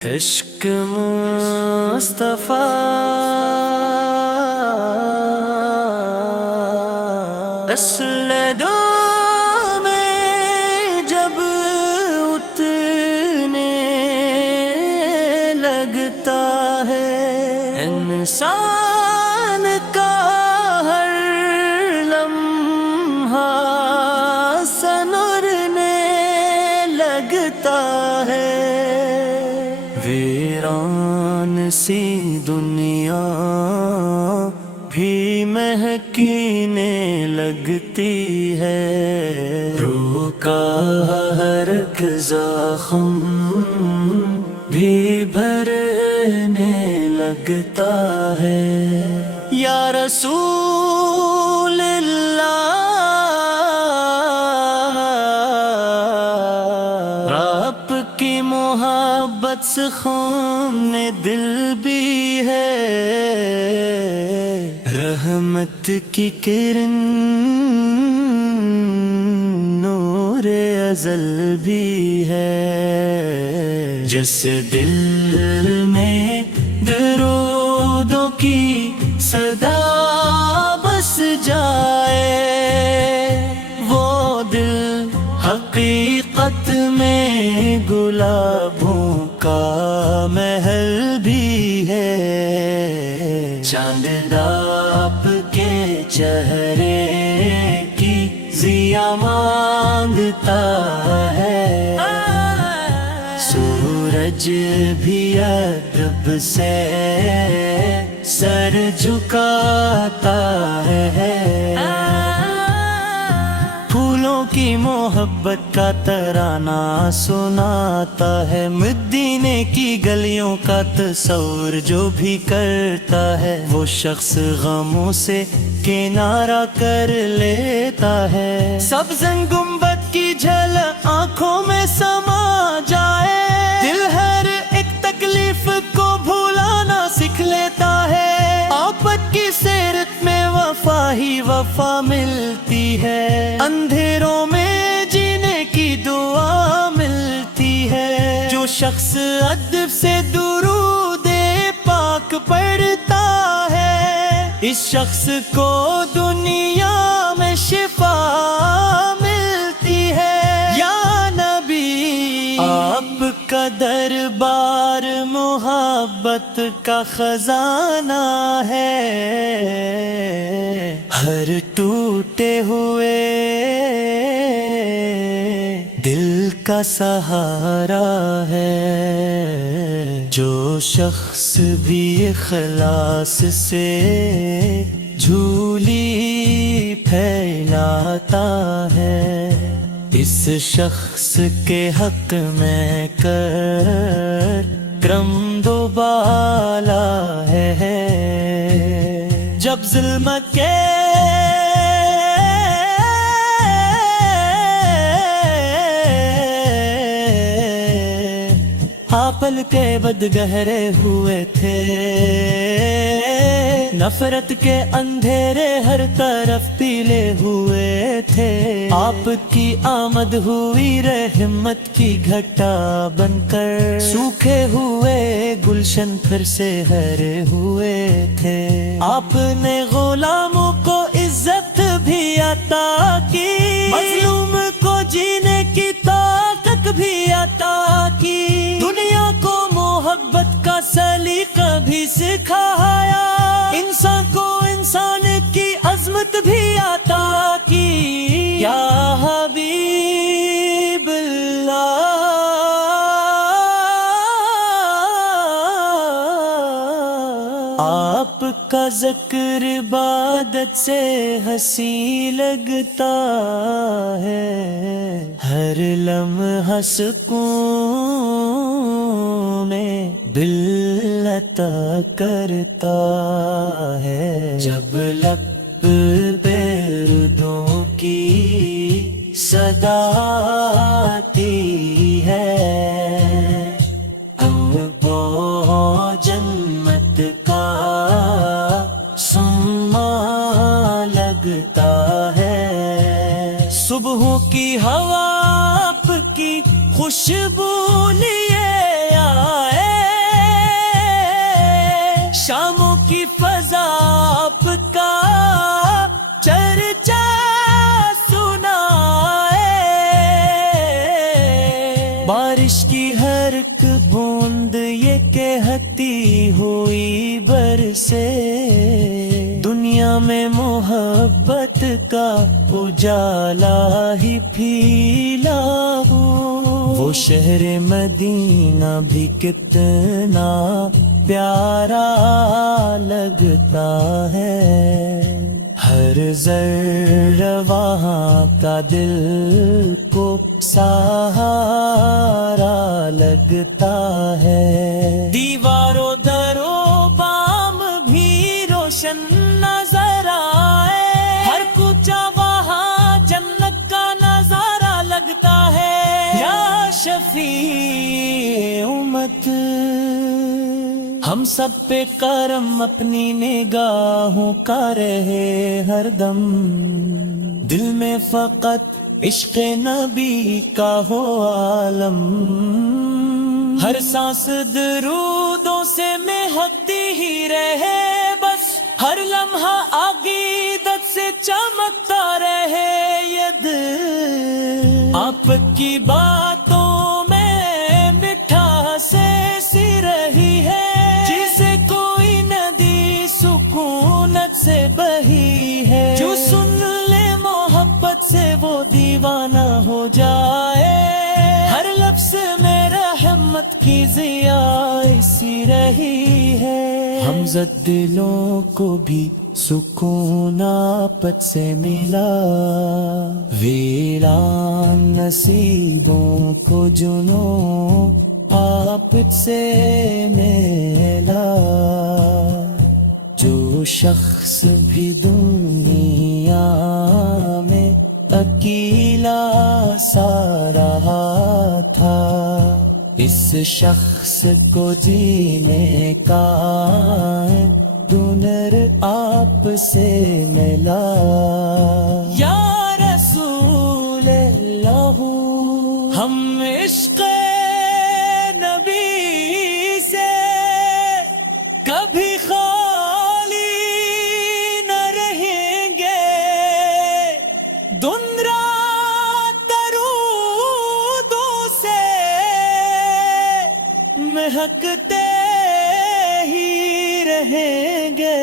عشق مصطفیٰ اصل دو میں جب اتنے لگتا ہے انسان کا ہر لمحہ سنورنے لگتا ہے ویران سی دنیا بھی مہکنے لگتی ہے روح کا ہر ایک زخم بھی بھرنے لگتا ہے یا رسول اللہ آپ کی محبت سے خون دل بھی ہے رحمت کی کرن نور ازل بھی ہے جس دل میں درودوں کی صدا بس جائے وہ دل حقیقت میں گلابوں کا محل بھی ہے چاند آپ کے چہرے کی ضیا مانگتا ہے سورج بھی ادب سے سر جھکاتا ہے پھولوں کی محبت کا ترانہ سناتا ہے مدینے کی گلیوں کا تصور جو بھی کرتا ہے وہ شخص غموں سے کنارہ کر لیتا ہے سبز گنبد کی جھلک آنکھوں میں سما جائے دل ہر ایک تکلیف کو بھولانا سیکھ لیتا ہے آفت کی سیرت میں وفا ہی وفا ملتی ہے اندھیروں میں جینے کی دعا ملتی ہے جو شخص ادب سے درود پاک پڑھتا ہے اس شخص کو دنیا میں شفا ملتی ہے یا نبی آپ کا دربار محبت کا خزانہ ہے ہر ٹوٹے ہوئے دل کا سہارا ہے جو شخص بھی اخلاص سے جھولی پھیلاتا ہے اس شخص کے حق میں کرم دوبالا ہے جب ظلمت کے پل کے بد گہرے ہوئے تھے نفرت کے اندھیرے ہر طرف پیلے ہوئے تھے آپ کی آمد ہوئی رحمت کی گھٹا بن کر سوکھے ہوئے گلشن پھر سے ہرے ہوئے تھے آپ نے غلاموں کو عزت بھی عطا کی مظلوم کو جینے کی طاقت بھی عطا کی دنیا کو محبت کا سلیقہ بھی سکھایا انسان کو انسان کی عظمت بھی عطا کی یا حبیب اللہ آپ کا ذکر عبادت سے ہنسی لگتا ہے ہر لمحہ سکون میں دل عطا کرتا ہے جب لب پہ اردوں کی صدا آتی ہے اب وہ جنت کا سما لگتا ہے صبحوں کی ہوا آپ کی خوشبو لیے آئے اجالا ہی پھیلا ہوں، وہ شہر مدینہ بھی کتنا پیارا لگتا ہے، ہر ذرہ وہاں کا دل کو سہارا لگتا ہے، دیواروں دروں بام بھی روشن نظر آئے، ہر کوچہ وہاں جنت کا نظارہ لگتا ہے، یا شفیع امت ہم سب پہ کرم اپنی نگاہوں کا رہے ہر دم، دل میں فقط عشق نبی کا ہو عالم، ہر سانس درودوں سے مہکتی ہی رہے، بس ہر لمحہ عقیدت سے چمکتا رہے یہ دل، آپ کی باتوں میں مٹھاس سی رہی ہے، جسے کوئی ندی سکونت سے بہی ہے، جو سن لے محبت سے وہ دیوانہ ہو جائے، ہر لفظ میں رحمت کی ضیا سی رہی ہے، ہمزد دلوں کو بھی سکون آپت سے ملا، ویران نصیبوں کو جنوں آپت سے ملا، جو شخص بھی دنیا میں اکیلا سا رہا تھا، اس شخص کو جینے کا ہنر آپ سے ملا، یا رسول اللہ ہم عشق نبی سے کبھی خالی نہ رہیں گے، دن رات درودوں سے مہکتے ہی رہیں گے۔